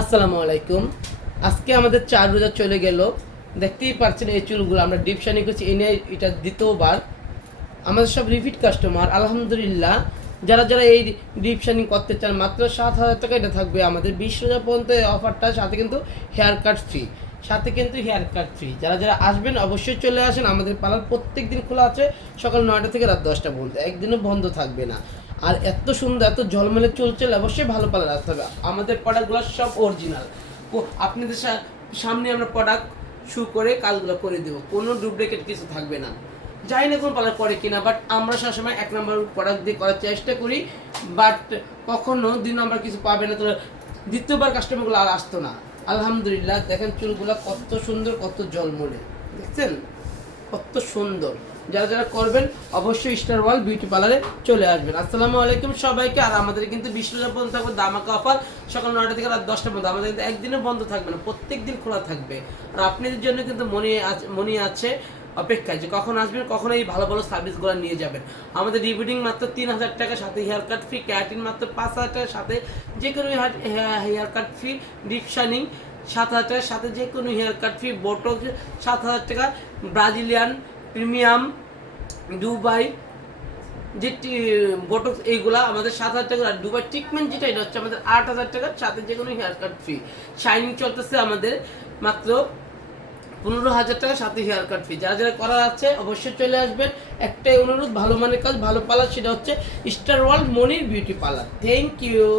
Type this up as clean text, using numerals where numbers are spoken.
আসসালামু আলাইকুম। আজকে আমাদের 4 রোজা চলে গেল। দেখতেই পাচ্ছেন এই চুলগুলো আমরা ডিপ শাইনিং করছি, এনে এটা দ্বিতীয়বার। আমাদের সব রিপিট কাস্টমার আলহামদুলিল্লাহ। যারা যারা এই ডিপ শাইনিং করতে চান মাত্র 7,000 টাকা এটা থাকবে আমাদের 20 রোজা পর্যন্ত এই অফারটা, সাথে কিন্তু হেয়ার কাট ফ্রি, যারা যারা আসবেন অবশ্যই চলে আসেন। আমাদের পার্লার প্রত্যেক দিন খোলা আছে, সকাল 9টা থেকে রাত 10টা পর্যন্ত, একদিনও বন্ধ থাকবে না। আর এত সুন্দর এত ঝলমলে চলছে, অবশ্যই ভালো পার্লার আসতে হবে। আমাদের প্রোডাক্টগুলো সব অরিজিনাল। আপনাদের সামনে আমরা প্রোডাক্ট শু করে কাজগুলো করে দেবো, কোনো ডুপ্লিকেট কিছু থাকবে না। জানি না কোন পার্লার করে কিনা, বাট আমরা সবসময় 1 নম্বর প্রোডাক্ট দিয়ে করার চেষ্টা করি। বাট কখনো 2 নম্বর কিছু পাবে না, তো দ্বিতীয়বার কাস্টমারগুলো আর আসতো না। আলহামদুলিল্লাহ, দেখেন চুলগুলো কত সুন্দর, কত জলমলে, দেখছেন কত সুন্দর। যারা যারা করবেন অবশ্যই স্টার ওয়ার্ল্ড বিউটি পার্লারে চলে আসবেন। আসসালামু আলাইকুম সবাইকে। আর আমাদের কিন্তু 20 রোজা পর্যন্ত থাকবে ধামাকা অফার, সকাল 9টা থেকে রাত 10টা পর্যন্ত। আমাদের কিন্তু একদিনও বন্ধ থাকবে না, প্রত্যেক দিন খোলা থাকবে। আর আপনাদের জন্য কিন্তু মনে আছে অপেক্ষায় যে কখন আসবেন, কখন এই ভালো ভালো সার্ভিসগুলো নিয়ে যাবেন। আমাদের রিবিডিং মাত্র 3,000 টাকা, সাথে হেয়ার কাট ফ্রি, ক্যারাটিন মাত্র 5,000 টাকার সাথে যে কোনো haircut free, deep shining 7,000 টাকার সাথে যে কোনো হেয়ার কাট ফ্রি, বোটক্স 7,000 টাকা, ব্রাজিলিয়ান প্রিমিয়াম, দুবাই যে বোটক্স, এইগুলা আমাদের 7,000 টাকা। আর দুবাই ট্রিটমেন্ট যেটা, এটা হচ্ছে আমাদের 8,000 টাকার সাথে যে কোনো হেয়ার কাট ফ্রি। শাইনিং চলতেছে আমাদের মাত্র 15,000 টাকার সাথে হেয়ার কাট ফ্রি। যারা যারা করা আছে অবশ্যই চলে আসবেন। একটাই অনুরোধ, ভালো মানের কাজ, ভালো পার্লার, সেটা হচ্ছে star world Monir beauty parlour. Thank you.